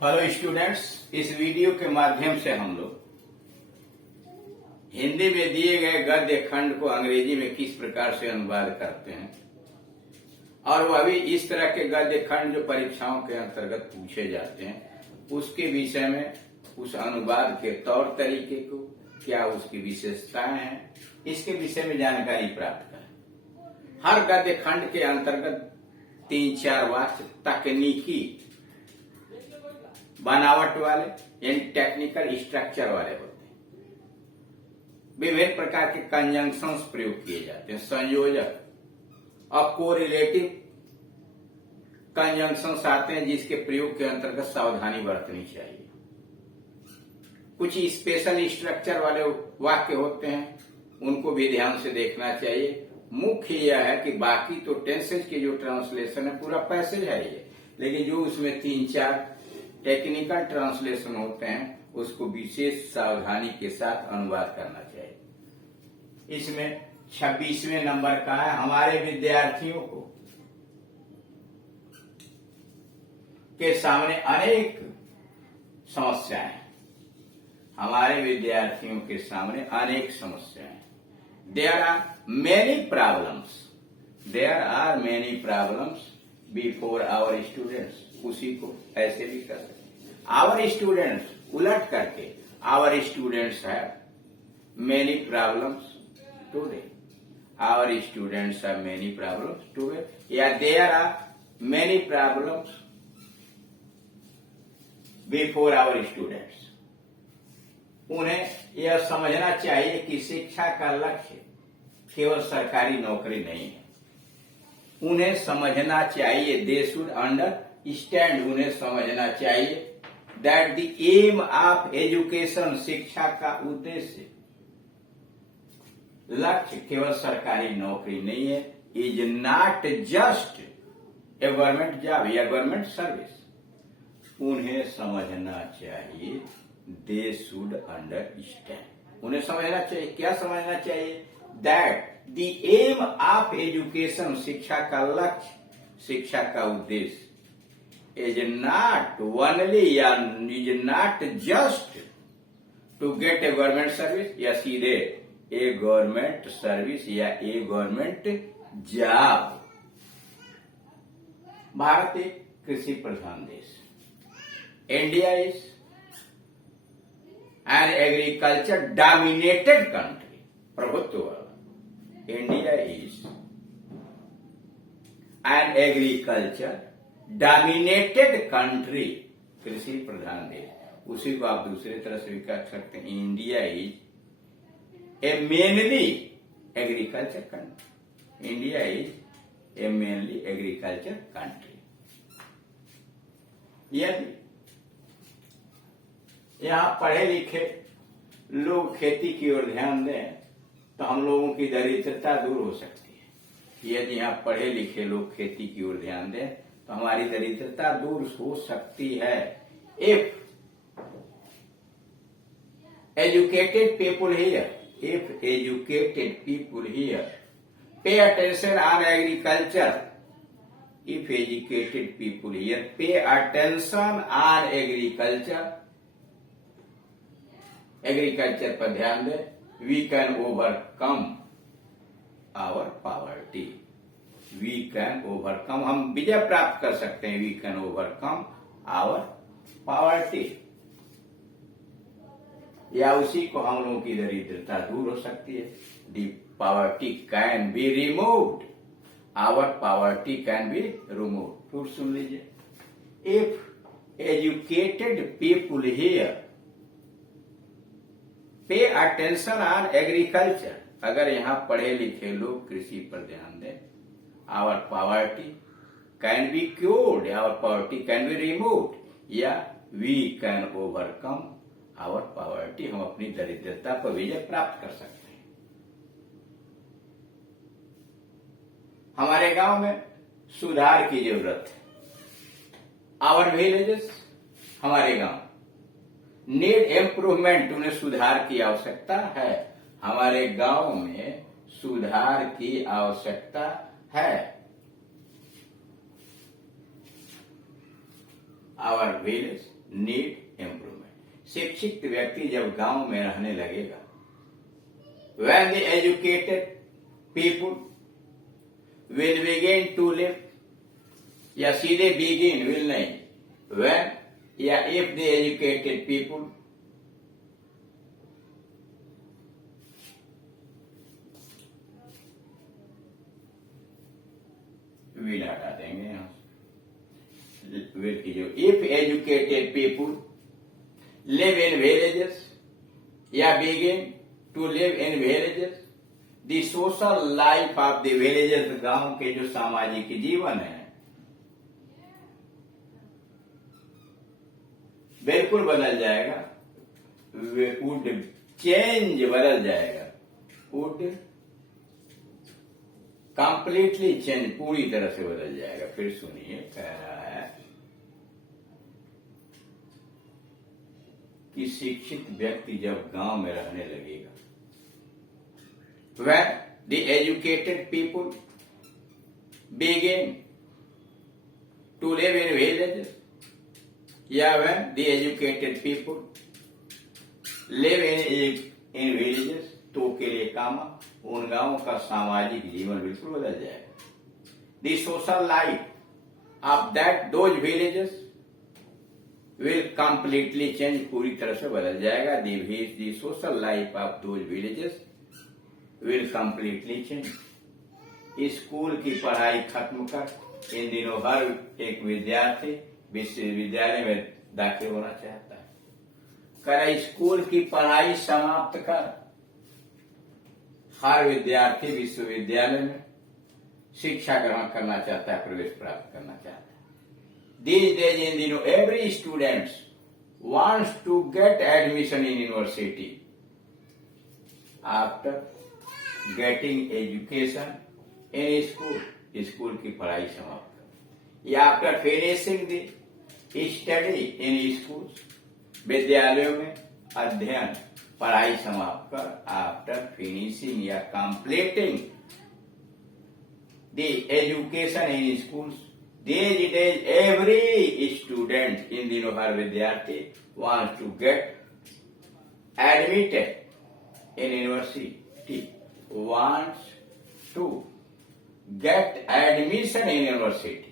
Hello students, इस video के माध्यम से हम लोग हिंदी में दिए गए गद्य खंड को अंग्रेजी में किस प्रकार से अनुवाद करते हैं और वह भी इस तरह के गद्य खंड जो परीक्षाओं के अंतर्गत पूछे जाते हैं उसके विषय में, उस अनुवाद के तौर तरीके को, क्या उसकी विशेषताएं हैं, इसके विषय में जानकारी प्राप्त करें। हर गद्य खंड के अंतर्गत 3-4 वाक्य तकनीकी बनावट वाले यानी टेक्निकल स्ट्रक्चर वाले होते हैं। विभिन्न प्रकार के कंजंक्शंस प्रयोग किए जाते हैं, संयोजक और कोरिलेटिव कंजंक्शंस आते हैं जिसके प्रयोग के अंतर्गत सावधानी बरतनी चाहिए। कुछ स्पेशल स्ट्रक्चर वाले वाक्य होते हैं, उनको भी ध्यान से देखना चाहिए। मुख्य यह है कि बाकी तो टेंसेज के जो ट्रांसलेशन है पूरा पैसेज है ये, लेकिन जो उसमें 3-4 टेक्निकल ट्रांसलेशन होते हैं उसको विशेष सावधानी के साथ अनुवाद करना चाहिए। इसमें 26वें नंबर का है, हमारे विद्यार्थियों को के सामने अनेक समस्याएं, हमारे विद्यार्थियों के सामने अनेक समस्याएं। There are many problems before our students, उसी को ऐसे भी कर सकते हैं। आवर स्टूडेंट्स उलट करके our students have many problems today, our students have many problems today, या there are many problems before our students. उन्हें यह समझना चाहिए कि शिक्षा का लक्ष्य केवल सरकारी नौकरी नहीं है। उन्हें समझना चाहिए, दे शुड अंडरस्टैंड, उन्हें समझना चाहिए that the aim of education, शिक्षा का उद्देश्य, लक्ष्य केवल सरकारी नौकरी नहीं है, is not just a government job या गवर्नमेंट सर्विस। उन्हें समझना चाहिए, दे शुड अंडरस्टैंड, उन्हें समझना चाहिए, क्या समझना चाहिए, that the aim of education, शिक्षा का लक्ष्य, शिक्षा का उद्देश्य, इज नॉट ओनली या is not just to get a government service, या सीधे ए गवर्नमेंट सर्विस या ए गवर्नमेंट जॉब। भारत एक कृषि प्रधान देश, India is an agriculture dominated country, प्रभुत्व वाला। India is an agriculture dominated country, कृषि प्रधान देश। उसी को आप दूसरे तरह से भी कह सकते हैं, India is a mainly agriculture country, India is a mainly agriculture country. यदि यहां पढ़े लिखे लोग खेती की ओर ध्यान दें तो हम लोगों की दरिद्रता दूर हो सकती है। यदि यहां पढ़े लिखे लोग खेती की ओर ध्यान दें तो हमारी दरिद्रता दूर हो सकती है। If educated people here pay attention on agriculture, if educated people here pay attention on agriculture, agriculture पर ध्यान दें, we can overcome our poverty, we can overcome, हम विजय प्राप्त कर सकते हैं, we can overcome our poverty, या उसी को हम लोगों की दरिद्रता दूर हो सकती है। The poverty can be removed, our poverty can be removed. फिर सुन लीजिए, if educated people here pay attention on agriculture, अगर यहां पढ़े लिखे लोग कृषि पर ध्यान दें, our poverty can be cured, our poverty can be removed, या we can overcome our poverty, हम अपनी दरिद्रता पर विजय प्राप्त कर सकते हैं। हमारे गांव में सुधार की जरूरत है। आवर विलेजेस, हमारे गांव नीड इम्प्रूवमेंट, उन्हें सुधार की आवश्यकता है। हमारे गांव में सुधार की आवश्यकता है। Our village need improvement. शिक्षित व्यक्ति जब गांव में रहने लगेगा, when the educated people will begin to live, या सीधे begin will नहीं, when या if the educated people will हटा देंगे यहाँ से, will की जो if educated people live in villages या begin to live in villages, the social life of the villages, गांव के जो सामाजिक जीवन है बिल्कुल बदल जाएगा, वुड चेंज बदल जाएगा, वुड कंप्लीटली चेंज पूरी तरह से बदल जाएगा। फिर सुनिए, कह रहा है कि शिक्षित व्यक्ति जब गांव में रहने लगेगा, when the educated people begin to live in villages, या when the educated people live in villages, तो के लिए कामा, उन गांवों का सामाजिक जीवन बिल्कुल बदल जाएगा। The social life of those villages will completely change, पूरी तरह से बदल जाएगा। The social life of those villages will completely change। School की पढ़ाई खत्म कर इन दिनों हर एक विद्यार्थी विश्वविद्यालय में दाखिल होना चाहता है। कर स्कूल की पढ़ाई समाप्त कर हर विद्यार्थी विश्वविद्यालय में शिक्षा ग्रहण करना चाहता है, प्रवेश प्राप्त करना चाहता है। These days इन दिनों every student wants to get admission in university after getting education in school, school की पढ़ाई समाप्त कर, या after finishing the study in schools, विद्यालयों में अध्ययन पढ़ाई समाप्त कर, आफ्टर फिनिशिंग या completing the education in schools, these days every student इन दिनों हर विद्यार्थी wants to get admitted in university, wants to get admission in university।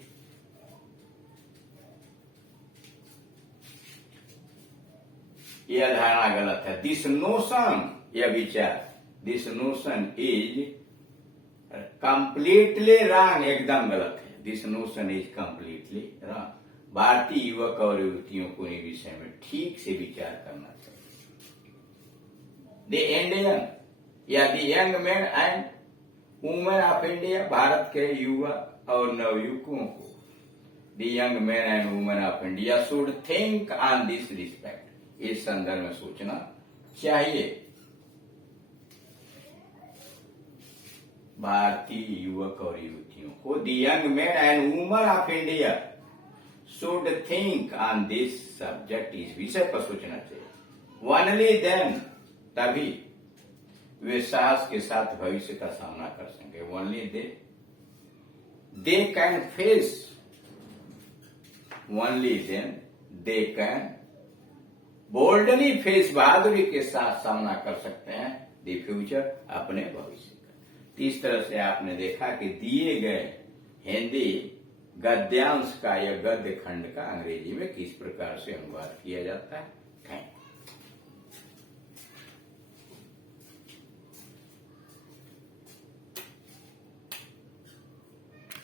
यह धारणा गलत है। दिस नोशन, यह विचार, this notion is completely wrong, एकदम गलत है। This notion is completely wrong. भारतीय युवक और युवतियों को इस विषय में ठीक से विचार करना चाहिए। द इंडियन या the young man and women of India, Bharat के युवा और नवयुवकों को the young man and women of India should think on this respect, इस संदर्भ में सोचना चाहिए। भारतीय युवक और युवतियों को the young man and women of India should think on this subject, इस विषय पर सोचना चाहिए। ओनली देन, तभी वे साहस के साथ भविष्य का सामना कर सकेंगे। Only they can face, only then they can boldly face, बहादुरी के साथ सामना कर सकते हैं द फ्यूचर, अपने भविष्य का। इस तरह से आपने देखा कि दिए गए हिंदी गद्यांश का या गद्य खंड का अंग्रेजी में किस प्रकार से अनुवाद किया जाता है। Thank you.